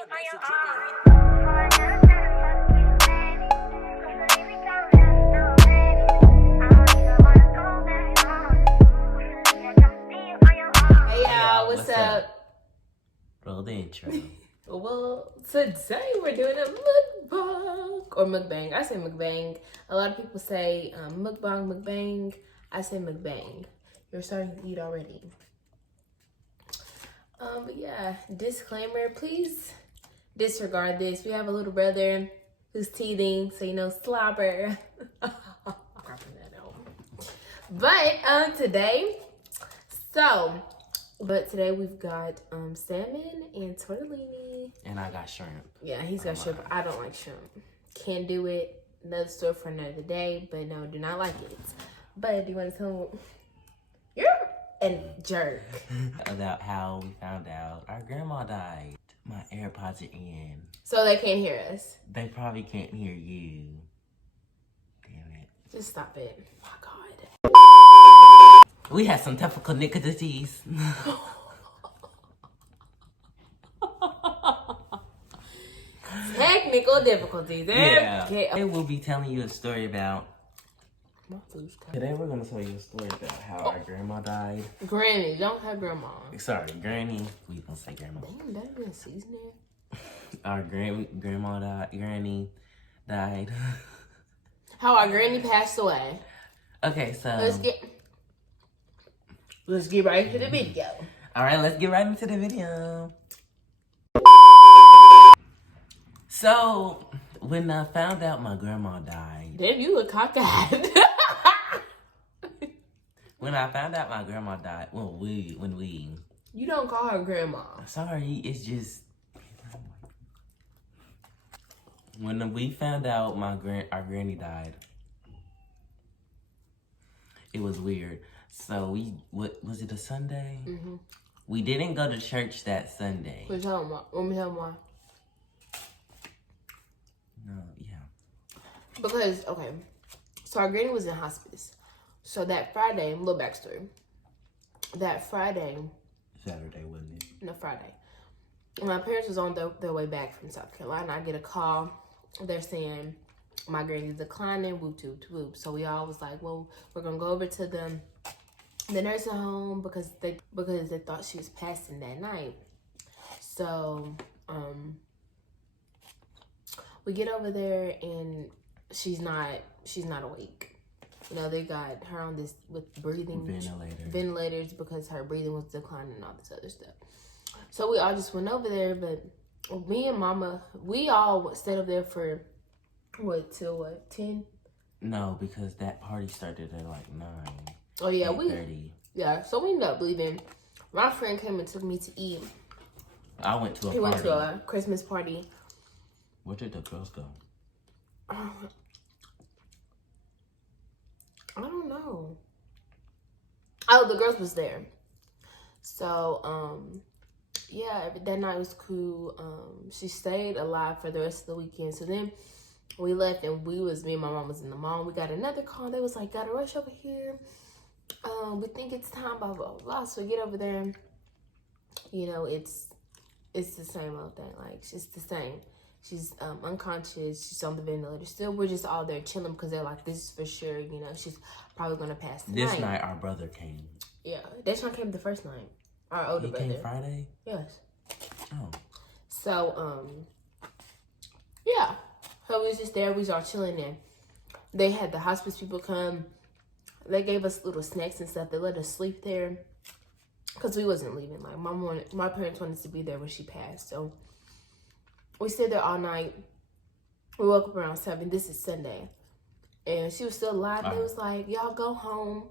Hey y'all, what's up? Roll the intro. Well, today we're doing a mukbang or mukbang. I say mukbang. A lot of people say mukbang. I say mukbang. You're starting to eat already. But yeah, disclaimer, please disregard this. We have a little brother who's teething, so you know, slobber. But today we've got salmon and tortellini. And I got shrimp. Yeah, he's got shrimp. I don't like shrimp. Can't do it. Another story for another day. But no, do not like it. But do you want to tell me? You're a jerk. About how we found out our grandma died. My AirPods are in. So they can't hear us. They probably can't hear you. Damn it. Just stop it. Oh my God. We had some technical difficulties. Technical difficulties. Yeah. Okay. Today we'll be telling you a story about... Today we're going to tell you a story about how our grandma died. Granny. Don't have grandma. Sorry, Granny. We don't say grandma. Damn, that been seasoning. Our grandma died. Granny died. How our granny passed away. Okay, so... Let's get right into the video. All right, let's get right into the video. So, when I found out my grandma died... Damn, you look cockeyed. When I found out my grandma died... You don't call her grandma. Sorry, it's just... When we found out our granny died, it was weird. So what was it, a Sunday? Mm-hmm. We didn't go to church that Sunday. What are you talking about? Let me tell why. No, yeah. Because, okay, so our granny was in hospice. So that Friday, little backstory. That Friday. Saturday, wasn't it? No, Friday. My parents was on their way back from South Carolina. I get a call. They're saying my granny's declining, whoop, whoop, whoop. So we all was like, well, we're going to go over to the nursing home because they thought she was passing that night. So we get over there and she's not awake. You know, they got her on this with breathing ventilators because her breathing was declining and all this other stuff. So we all just went over there, but me and Mama, we all stayed over there for till 10? No, because that party started at like 9. Oh yeah, 8:30. So we ended up leaving. My friend came and took me to eat. I went to a party. He went to a Christmas party. Where did the girls go? I don't know. Oh, the girls was there. So, yeah, that night was cool. She stayed alive for the rest of the weekend. So then we left and me and my mom was in the mall. We got another call. They was like, gotta rush over here. We think it's time, blah, blah, blah. So we get over there. You know, it's the same old thing. Like, it's the same. She's unconscious. She's on the ventilator. Still, we're just all there chilling because they're like, this is for sure. You know, she's probably going to pass the night. This night, our brother came. Yeah. Deshaun came the first night. Our older brother. He came Friday? Yes. Oh. So, yeah. So we was just there. We was all chilling there. They had the hospice people come. They gave us little snacks and stuff. They let us sleep there. Because we wasn't leaving. Like, my parents wanted to be there when she passed. So, we stayed there all night. We woke up around 7. This is Sunday. And she was still alive. They was like, y'all go home.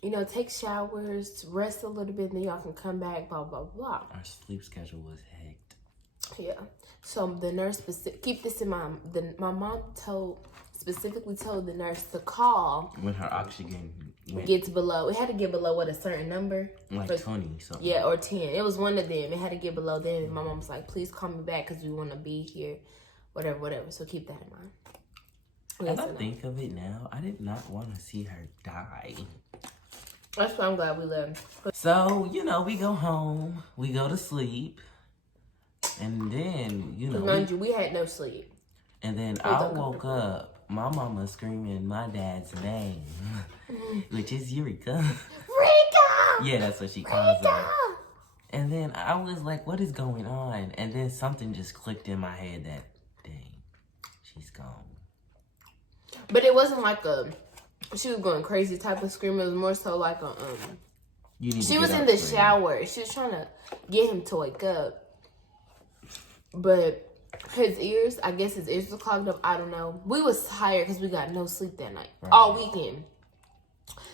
You know, take showers, rest a little bit, and then y'all can come back, blah, blah, blah. Our sleep schedule was hecked. Yeah. So the nurse, keep this in mind. My mom specifically told the nurse to call when her oxygen gets below. It had to get below what, a certain number? Like 20 something. Yeah, or 10. It was one of them. It had to get below them. And my mom was like, please call me back because we want to be here. Whatever. So keep that in mind. As I think of it now, I did not want to see her die. That's why I'm glad we left. So, you know, we go home. We go to sleep. And then, you know, mind you, we had no sleep. And then I woke up, my mama screaming my dad's name, which is Eureka. Rika! Yeah, that's what she calls her. And then I was like, what is going on? And then something just clicked in my head that, dang, she's gone. But it wasn't like she was going crazy type of scream. It was more so like she was in the shower. She was trying to get him to wake up. But his ears, I guess his ears were clogged up. I don't know. We was tired because we got no sleep that night. Right. All weekend.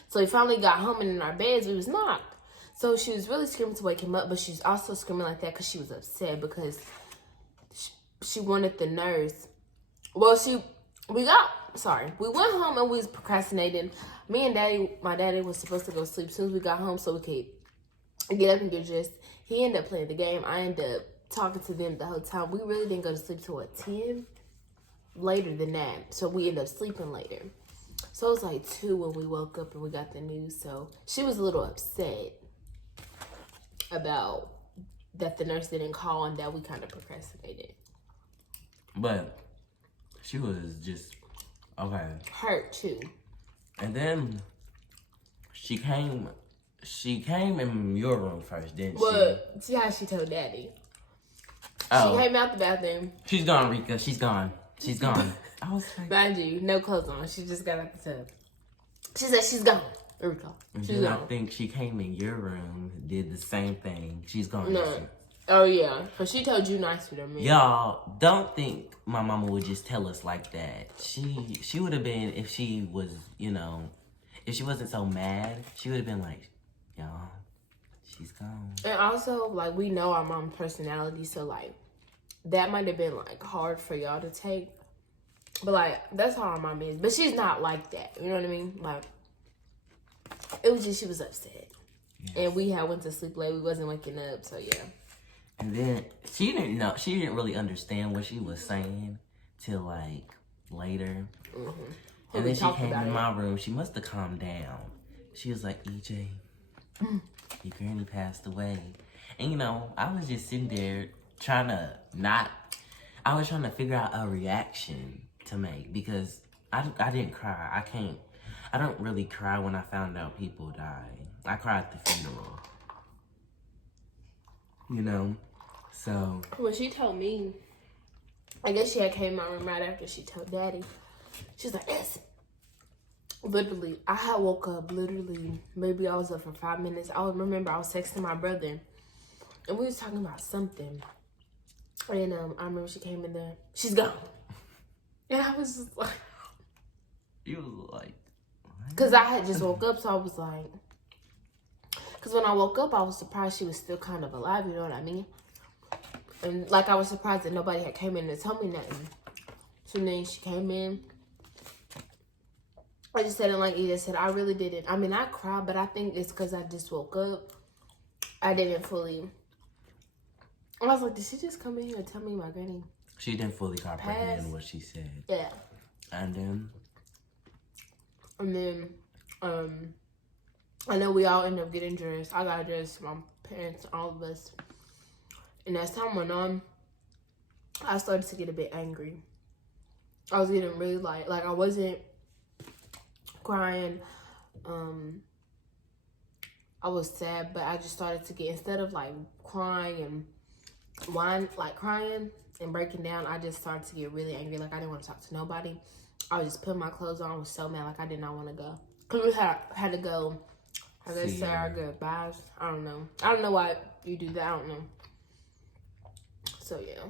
So we finally got home and in our beds, we was knocked. So she was really screaming to wake him up, but she was also screaming like that because she was upset because she wanted the nurse. Well, we went home and we was procrastinating. Me and my daddy was supposed to go sleep as soon as we got home so we could get up and get dressed. He ended up playing the game. I ended up talking to them the whole time. We really didn't go to sleep till 10 later than that. So we ended up sleeping later. So it was like 2 when we woke up and we got the news. So she was a little upset about that the nurse didn't call and that we kind of procrastinated. But she was just, okay. Hurt too. And then she came in your room first, didn't she? Well, see how she told Daddy. Oh. She came out the bathroom. She's gone, Rika. She's gone. She's gone. I was like... Mind you, no clothes on. She just got out the tub. She said she's gone. Rika. She's gone. gone. I think she came in your room, did the same thing. She's gone. No. Oh, yeah. Because she told you nicer than me. Y'all, don't think my mama would just tell us like that. She would have been, if she was, you know, if she wasn't so mad, she would have been like, y'all, she's gone. And also, like, we know our mom's personality, so, like, that might have been, like, hard for y'all to take. But, like, that's how our mom is. But she's not like that. You know what I mean? Like, it was just she was upset. Yes. And we had went to sleep late. We wasn't waking up, so, yeah. And then she didn't really understand what she was saying till, like, later. Mm-hmm. And then she came in my room. She must have calmed down. She was like, EJ, your granny passed away. And, you know, I was just sitting there trying to figure out a reaction to make because I didn't cry. I don't really cry when I found out people died. I cried at the funeral. You know? So. When she told me, I guess she had came in my room right after she told Daddy. She's like, yes. Literally, I had woke up, maybe I was up for 5 minutes. I remember I was texting my brother, and we was talking about something. And I remember she came in there. She's gone. And I was just like. You was like. Because I had just woke up, so I was like. Because when I woke up, I was surprised she was still kind of alive, you know what I mean? And, like, I was surprised that nobody had came in and told me nothing. So then she came in. I just said it like Eda said. I really didn't. I mean, I cried, but I think it's because I just woke up. I didn't fully. I was like, did she just come in here and tell me my granny? She didn't fully comprehend what she said. Yeah. And then, I know we all ended up getting dressed. I got dressed, my parents, all of us. And as time went on, I started to get a bit angry. I was getting really like I wasn't crying. I was sad, but I just started to get, instead of like crying and crying and breaking down, I just started to get really angry. Like I didn't want to talk to nobody. I was just putting my clothes on. I was so mad. Like I did not want to go. Cause we had to go. I guess say our goodbyes. I don't know. I don't know why you do that. I don't know. So yeah.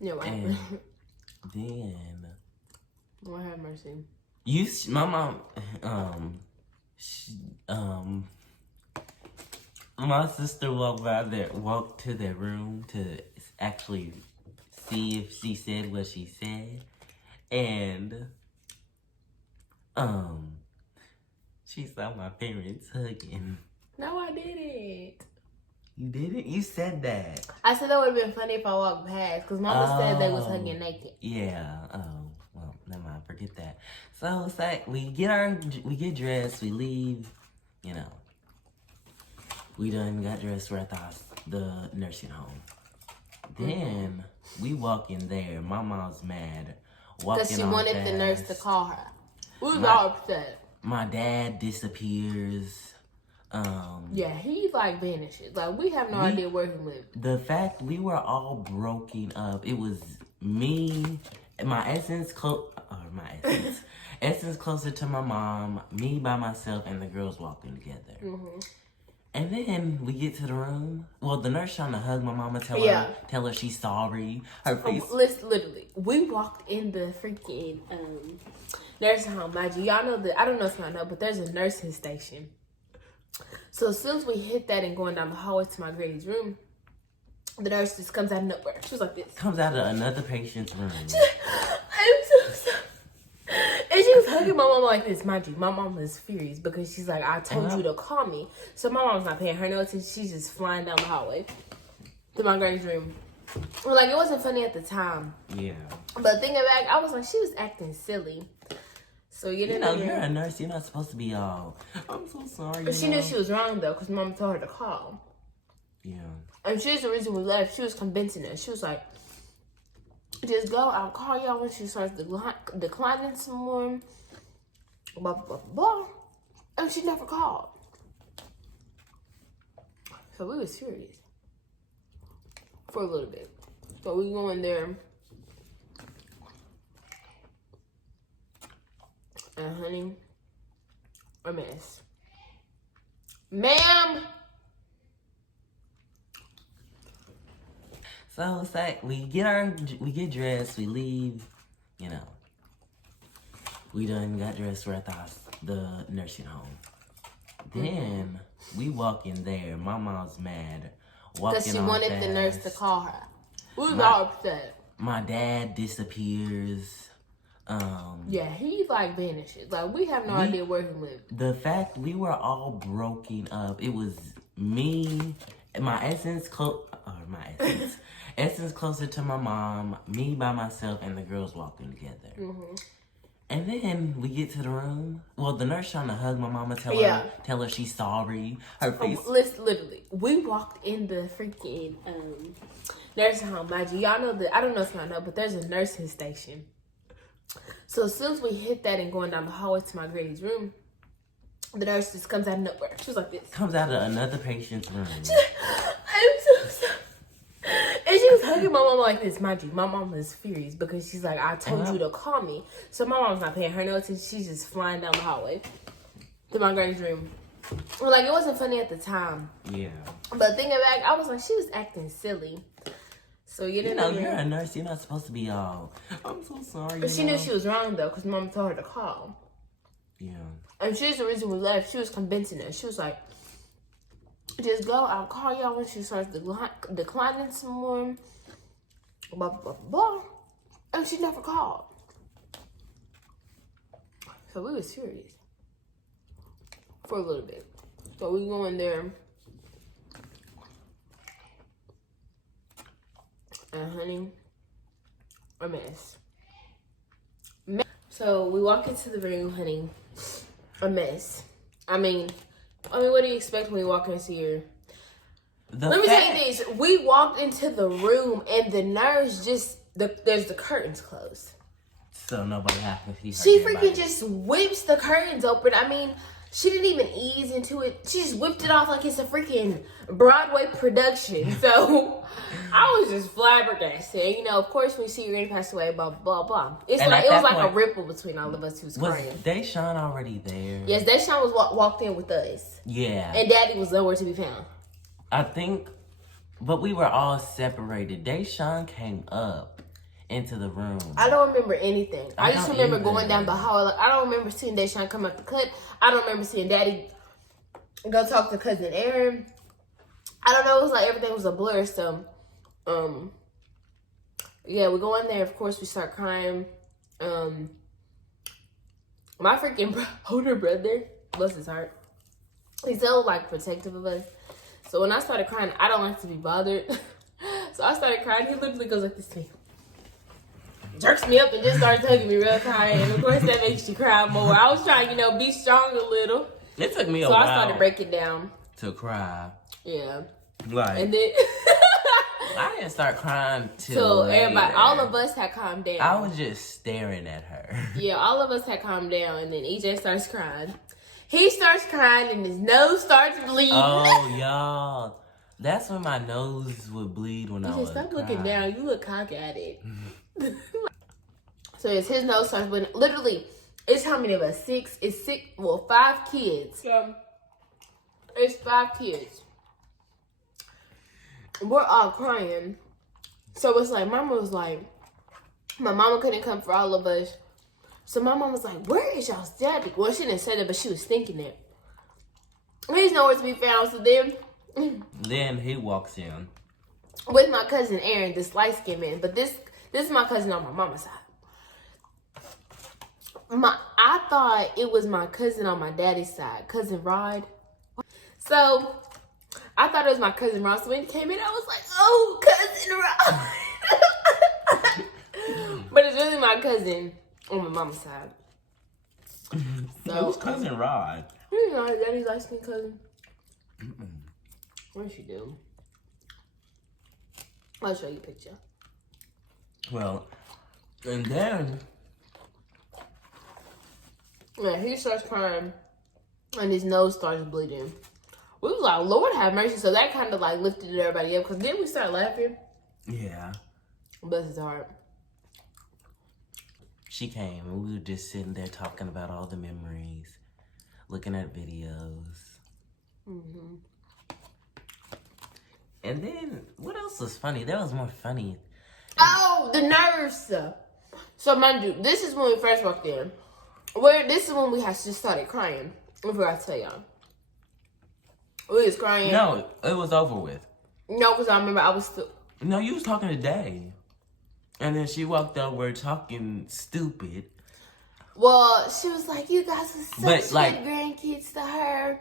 Yeah. And then. Lord have mercy. My mom. My sister walked to their room to actually see if she said what she said, and she saw my parents hugging. No, I didn't. You didn't? You said that. I said that would have been funny if I walked past, because Mama said they was hugging naked. Yeah. Oh, well, never mind. Forget that. So it's like we get dressed, we leave. You know, we done got dressed. We're at the nursing home. Then we walk in there. My mom's mad. Because she wanted the nurse to call her. We was all upset. My dad disappears. Yeah, he like vanishes. Like we have no idea where he went. The fact we were all broken up. It was me, Essence closer to my mom, me by myself, and the girls walking together. And then we get to the room. Well, the nurse trying to hug my mama, tell her she's sorry. Her face. Literally, we walked in the freaking nursing home. Mind you, y'all know that. I don't know if y'all know, but there's a nursing station. So as soon as we hit that and going down the hallway to my granny's room, the nurse just comes out of nowhere. She was like this. Comes out of another patient's room. I'm so sorry. And she was hugging my mom like this. Mind you, my mom was furious because she's like, I told you to call me. So my mom's not paying her no attention. She's just flying down the hallway to my granny's room. Well, like, it wasn't funny at the time. Yeah. But thinking back, I was like, she was acting silly. So you know, you're a nurse. You're not supposed to be all, I'm so sorry. But she knew she was wrong, though, because mom told her to call. Yeah. And she's the reason we left. She was convincing us. She was like, just go. I'll call y'all when she starts declining some more. Blah, blah, blah. And she never called. So we was serious. For a little bit. So we go in there. And honey, a mess. Ma'am! So it's like we get dressed, we leave, you know. We done got dressed, we're at the nursing home. Then we walk in there, my mom's mad. Because she wanted the nurse to call her. We was all upset. My dad disappears. Yeah, he like vanishes. Like we have no idea where he went. The fact we were all broken up. It was me, Essence closer to my mom, me by myself, and the girls walking together. And then we get to the room. Well, the nurse trying to hug my mama, tell her she's sorry. Her face. Literally, we walked in the freaking nursing home. Mind you, y'all know that. I don't know if y'all know, but there's a nursing station. So as soon as we hit that and going down the hallway to my granny's room, the nurse just comes out of nowhere. She was like this. Comes out of another patient's room. I'm so sorry. And she was hugging my mom like this. Mind you, my mom was furious because she's like, I told you to call me. So my mom's not paying her no attention. She's just flying down the hallway to my granny's room. Well, like, it wasn't funny at the time. Yeah. But thinking back, I was like, she was acting silly. So you know, you're a nurse. You're not supposed to be all, I'm so sorry. But she knew she was wrong, though, because mom told her to call. Yeah. And she's the reason we left. She was convincing us. She was like, just go. I'll call y'all when she starts declining some more. Blah, blah, blah. And she never called. So we was serious. For a little bit. So we go in there. And honey, a mess. So we walk into the room, honey. A mess. I mean, what do you expect when we walk into your... Let me tell you this. We walked into the room and the nurse just... there's the curtains closed. So nobody happened to see her. She freaking just whips the curtains open. I mean, she didn't even ease into it. She just whipped it off like it's a freaking Broadway production. So I was just flabbergasted. You know, of course, when you see your granny pass away, blah, blah, blah. It was like a ripple between all of us who was crying. Was Deshaun already there? Yes, Deshaun was walked in with us. Yeah. And Daddy was nowhere to be found. I think, but we were all separated. Deshaun came up into the room. I don't remember anything. I just remember going down the hall. Like, I don't remember seeing Deshaun come out the cut. I don't remember seeing Daddy go talk to cousin Aaron. I don't know. It was like everything was a blur. So, yeah, we go in there. Of course, we start crying. My freaking older brother, bless his heart, he's so like protective of us. So when I started crying, I don't like to be bothered. So I started crying. He literally goes like this to me. Jerks me up and just starts hugging me real tight. And of course that makes you cry more. I was trying, be strong a little. It took me a while. So I started breaking down. To cry. Yeah. Like. And then I didn't start crying So till everybody, later. all of us had calmed down. I was just staring at her. Yeah, all of us had calmed down, and then EJ starts crying. He starts crying, and his nose starts bleeding. Oh, y'all. That's when my nose would bleed when I was Stop crying. looking down. You look cock at it. So yes, his nose starts bleeding. Literally, it's how many of us? 6? It's 6. Well, 5 kids. It's 5 kids. We're all crying. So it's like, Mama was like, my mama couldn't come for all of us. So my mom was like, where is y'all's daddy? Well, she didn't say that, but she was thinking it. He's nowhere to be found. So then he walks in with my cousin Aaron, this light-skinned man. But this is my cousin on my mama's side. I thought it was my cousin on my daddy's side, cousin Rod. So I thought it was my cousin Rod. So when he came in, I was like, oh, cousin Rod. But it's really my cousin on my mama's side. So, it was cousin Rod. You know, daddy's light-skinned cousin. What did she do? I'll show you a picture. Well, and then... Yeah, he starts crying, and his nose starts bleeding. We was like, Lord have mercy. So that kind of like lifted everybody up, because then we started laughing. Yeah. Bless his heart. She came, and we were just sitting there talking about all the memories, looking at videos. Mm-hmm. And then, what else was funny? There was more funny. Oh, the nurse. So, mind you, this is when we first walked in. This is when we had just started crying. I forgot to tell y'all. We was crying. No, it was over with. No, because I remember I was still... No, you was talking today. And then she walked over talking stupid. Well, she was like, you guys were such like, good grandkids to her.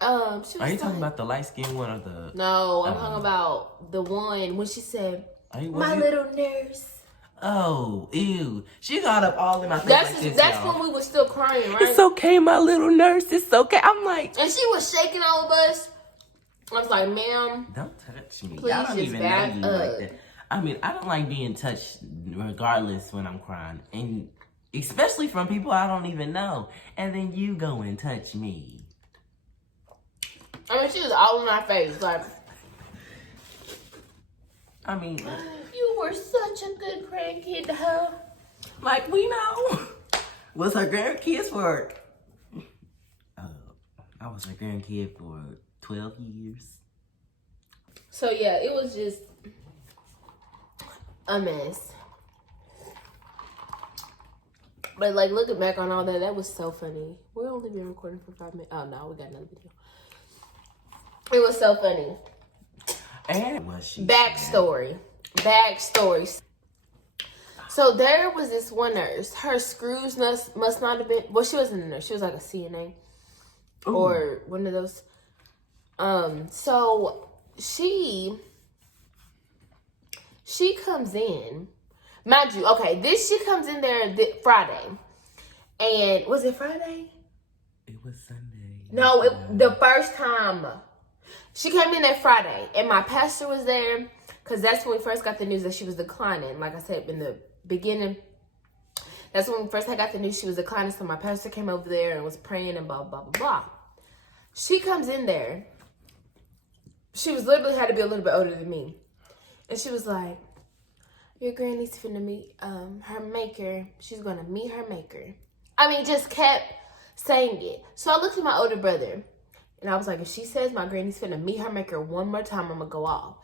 She was are you talking about the light-skinned one or the... No, I'm talking about the one when she said, my you... little nurse. Oh, ew. She got up all in my face That's when we were still crying, right? It's okay, my little nurse. It's okay. I'm like... And she was shaking all of us. I was like, ma'am. Don't touch me. Please, I don't even know you up. like that. I mean, I don't like being touched regardless when I'm crying. And especially from people I don't even know. And then you go and touch me. I mean, she was all in our face. Like, I mean... You were such a good grandkid to her. Like, we know. Was her grandkids for... I was her grandkid for 12 years. So, yeah, it was just a mess. But, like, looking back on all that, that was so funny. We're only been recording for 5 minutes. Oh, no, we got another video. It was so funny. And was she Backstory. So there was this one nurse. Her screws must not have been... Well, she wasn't a nurse. She was like a CNA. Ooh. Or one of those. So she comes in. Mind you, okay, she comes in there Friday. And was it Friday? It was Sunday. No, the first time. She came in there Friday. And my pastor was there. Because that's when we first got the news that she was declining. Like I said in the beginning, that's when we first got the news she was declining. So my pastor came over there and was praying and blah, blah, blah, blah. She comes in there. She was literally had to be a little bit older than me. And she was like, your granny's finna meet her maker. She's going to meet her maker. I mean, just kept saying it. So I looked at my older brother. And I was like, if she says my granny's finna meet her maker one more time, I'm going to go off.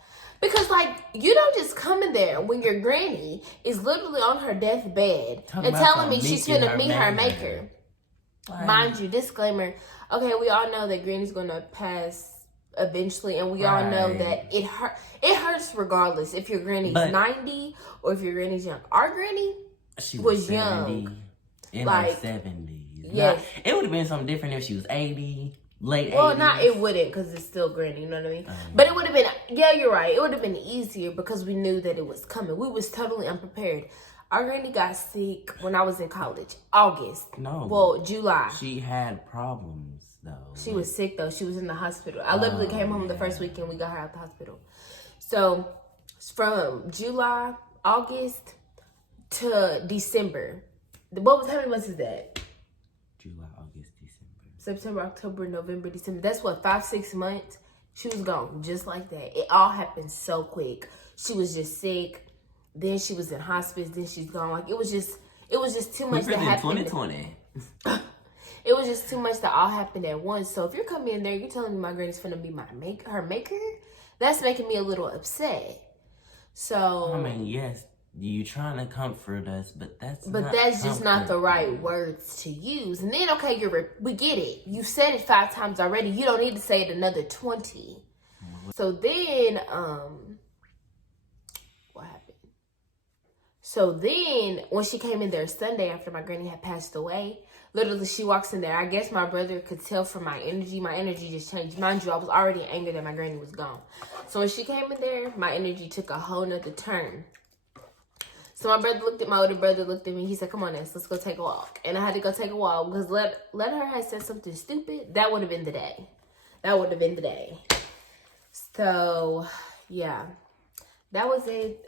Because, like, you don't just come in there when your granny is literally on her deathbed and telling me she's gonna meet her maker. Mind you, disclaimer. Okay, we all know that granny's gonna pass eventually, and we all know that it hurts regardless if your granny's 90 or if your granny's young. Our granny was young. In her 70s. Yes. It would have been something different if she was 80. Late 80s. Well, it wouldn't because it's still granny, you know what I mean? But it would have been, yeah, you're right. It would have been easier because we knew that it was coming. We was totally unprepared. Our granny got sick when I was in college. August. No. Well, July. She had problems, though. She was sick, though. She was in the hospital. I literally came home the first weekend we got her out the hospital. So, from July, August to December. How many months is that? July, August, December. September, October, November, December. That's what, 5-6 months? She was gone just like that. It all happened so quick. She was just sick. Then she was in hospice. Then she's gone. Like, it was just too much to happen. 2020. It was just too much that all happened at once. So if you're coming in there, you're telling me my granny's finna be her maker, that's making me a little upset. So I mean, yes, you trying to comfort us, but that's just not the right words to use. And then, okay, we get it. You said it 5 times already. You don't need to say it another 20. So then, what happened? So then, when she came in there Sunday after my granny had passed away, literally she walks in there. I guess my brother could tell from my energy. My energy just changed. Mind you, I was already angry that my granny was gone. So when she came in there, my energy took a whole nother turn. So my older brother looked at me. He said, "Come on, Ness, let's go take a walk." And I had to go take a walk because let her have said something stupid, that would have been the day. That would have been the day. So, yeah. That was it.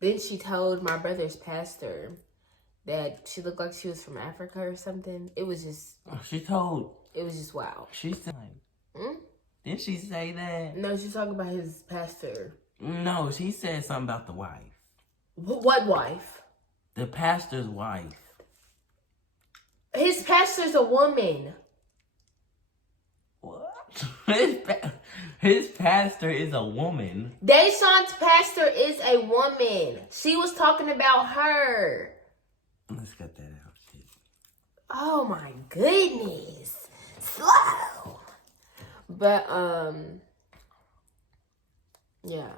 Then she told my brother's pastor that she looked like she was from Africa or something. It was just... It was just wild. She said... Didn't she say that? No, she's talking about his pastor. No, she said something about the wife. What wife? The pastor's wife. His pastor's a woman. What? His pastor is a woman. Deshaun's pastor is a woman. She was talking about her. Let's cut that out. Shit. Oh my goodness. Slow. But, yeah.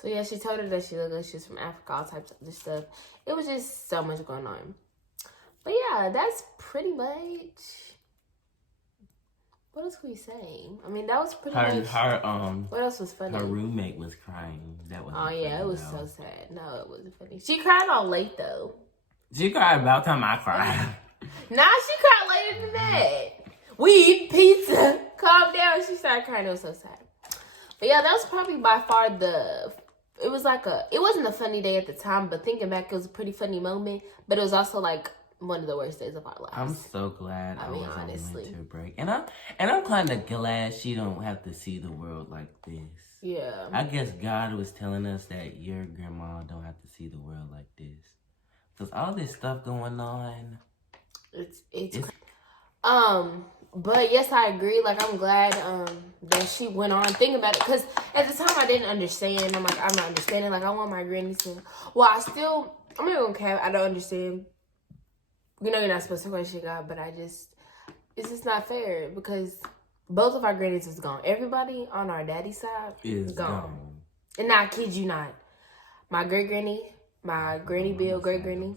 So, yeah, she told her that she looked like she was from Africa, all types of other stuff. It was just so much going on. But, yeah, that's pretty much... What else were we saying? I mean, that was pretty much... What else was funny? Her roommate was crying. That was. Oh, yeah, it was so sad. No, it wasn't funny. She cried all late, though. She cried about time I cried. Nah, she cried later than that. We eat pizza. Calm down. She started crying. It was so sad. But yeah, that was probably by far it wasn't a funny day at the time, but thinking back, it was a pretty funny moment. But it was also like one of the worst days of our lives. I'm so glad I was honestly. on winter break. And I'm kind of glad she don't have to see the world like this. Yeah. I guess God was telling us that your grandma don't have to see the world like this. Because all this stuff going on. It's but yes, I agree. Like, I'm glad that she went on thinking about it. Because at the time, I didn't understand. I'm not understanding. Like, I want my granny to... Well, I'm not going to care. I don't understand. You know you're not supposed to question God, but it's just not fair. Because both of our grannies is gone. Everybody on our daddy's side is gone. And I kid you not. My great-granny, my granny Bill, great-granny...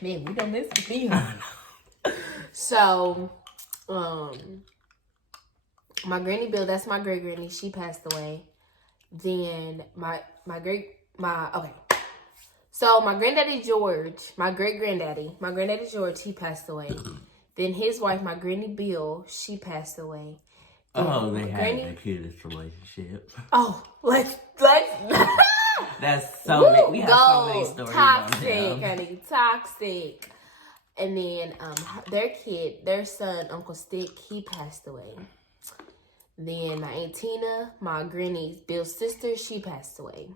Man, we don't miss the film. So, my granny Bill, that's my great granny. She passed away. Then So my granddaddy George, my granddaddy George, he passed away. Then his wife, my granny Bill, she passed away. Then they had a cutest relationship. Oh, let's. That's so many. We have so many stories. Toxic, honey, toxic. And then their son, Uncle Stick, he passed away. Then my Aunt Tina, my granny Bill's sister, she passed away.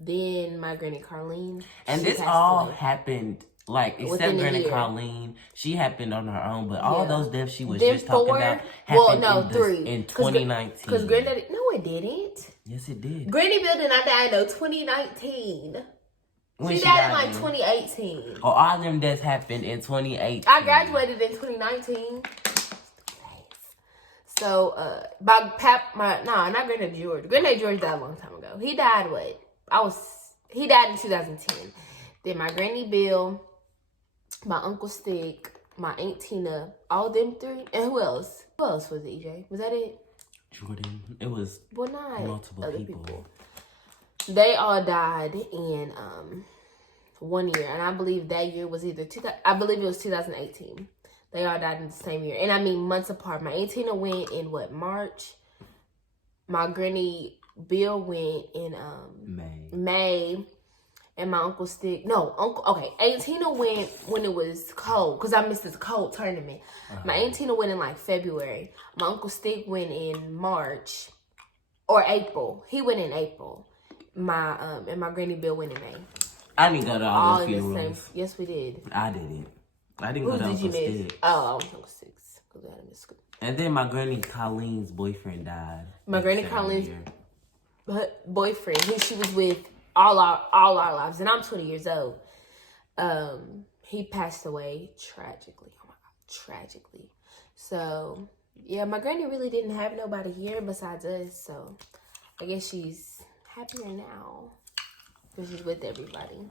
Then my granny Carlene, and this all happened like except Granny Carlene, she happened on her own. But all those deaths she was just talking about happened 3 in 2019. Because Granddaddy, no, it didn't. Yes, it did. Granny Bill did not die in 2019. She died in like 2018. Oh, all them deaths happened in 2018. I graduated in 2019. So, not Granddaddy George. Granddaddy George died a long time ago. He died he died in 2010. Then my Granny Bill, my Uncle Stick, my Aunt Tina, all them 3. And who else? Who else was it, EJ? Was that it? Jordan. It was multiple other people. They all died in 1 year. And I believe that year was I believe it was 2018. They all died in the same year. And I mean months apart. My Aunt Tina went in March? My Granny Bill went in May. And my Uncle Stick, Aunt Tina went when it was cold, because I missed this cold tournament. My Aunt Tina went in like February. My Uncle Stick went in March or April. He went in April. And my Granny Bill went in May. I didn't go to all those funerals. Yes, we did. I didn't. I didn't go to Uncle Stick. Oh, I was Uncle Stick's, because I had to miss school. And then my Granny Colleen's boyfriend died. My Granny Colleen's boyfriend, who she was with all our lives, and I'm 20 years old. He passed away tragically. Oh my God, tragically. So yeah, my granny really didn't have nobody here besides us. So I guess she's happier now because she's with everybody.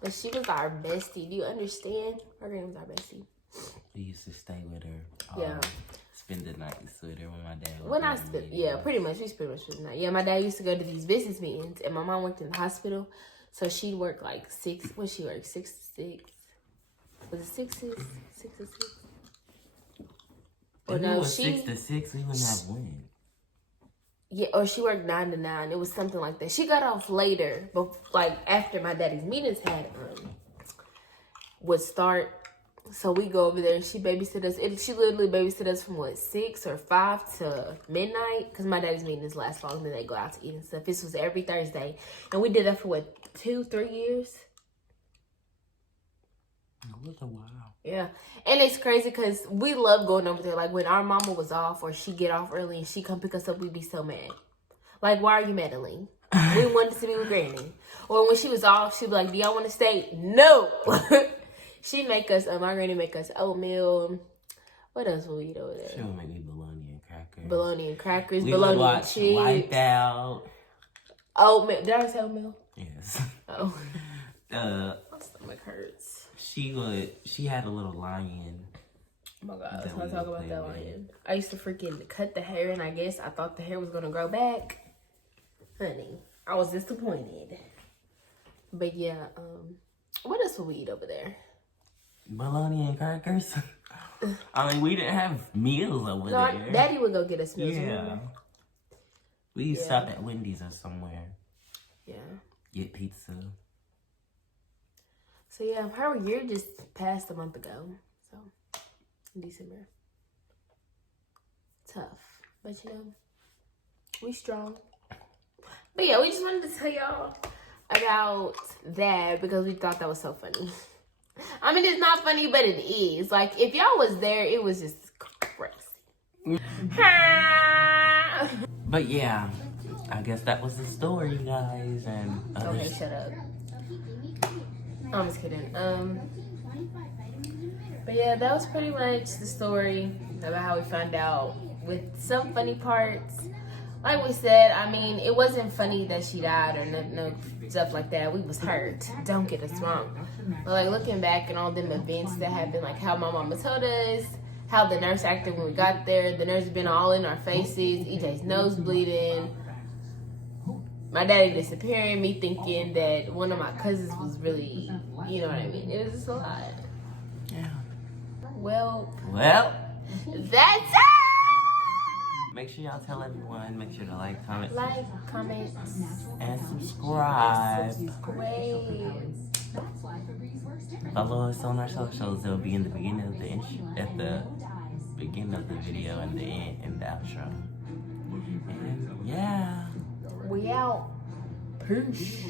But she was our bestie. Do you understand? Our granny was our bestie. We used to stay with her. Yeah. Spend the nights with her when my dad was pretty much. We pretty much spent the night. Yeah, my dad used to go to these business meetings, and my mom worked in the hospital, so she'd work like 6. What she worked 6 to 6? Was it 6 to 6? Or no, 6 to 6. We wouldn't have win. Yeah, or she worked 9 to 9. It was something like that. She got off later, but like after my daddy's meetings would start. So we go over there and she babysit us. She literally babysit us from 6 or 5 to midnight. Because my daddy's meetings last long. Then they go out to eat and stuff. This was every Thursday. And we did that for 2-3 years? It was a while. Yeah. And it's crazy because we love going over there. Like when our mama was off or she get off early and she come pick us up, we'd be so mad. Like, why are you meddling? We wanted to be with Granny. Or when she was off, she'd be like, do y'all want to stay? No. She'd make us, my granny make us oatmeal. What else would we eat over there? She would make me bologna and crackers. Bologna and crackers. We bologna would watch and cheese. Wiped Out. Oatmeal. Did I say oatmeal? Yes. Oh. My stomach hurts. She had a little lion. Oh my God, let's not talk about that lion. I used to freaking cut the hair, and I guess I thought the hair was going to grow back. Honey, I was disappointed. But yeah, what else would we eat over there? Bologna and crackers. I mean, we didn't have meals over there. Daddy would go get us meals. Yeah. We stop at Wendy's or somewhere. Yeah. Get pizza. So yeah, her year just passed a month ago. So, in December. Tough. But you know, we strong. But yeah, we just wanted to tell y'all about that because we thought that was so funny. I mean, it's not funny, but it is. Like, if y'all was there, it was just crazy. But yeah, I guess that was the story, guys. And okay, shut up. I'm just kidding. But yeah, that was pretty much the story about how we found out with some funny parts. Like we said, I mean, it wasn't funny that she died or no stuff like that. We was hurt. Don't get us wrong. But like looking back and all them events that happened, like how my mama told us, how the nurse acted when we got there. The nurse been all in our faces. EJ's nose bleeding. My daddy disappearing. Me thinking that one of my cousins was really, you know what I mean. It was just a lot. Yeah. Well, that's it. Make sure y'all tell everyone. Make sure to like, comment, and subscribe. Subscribe. Follow us on our socials. They'll be in the beginning of at the beginning of the video and the end and the outro. And yeah, we out. Peace.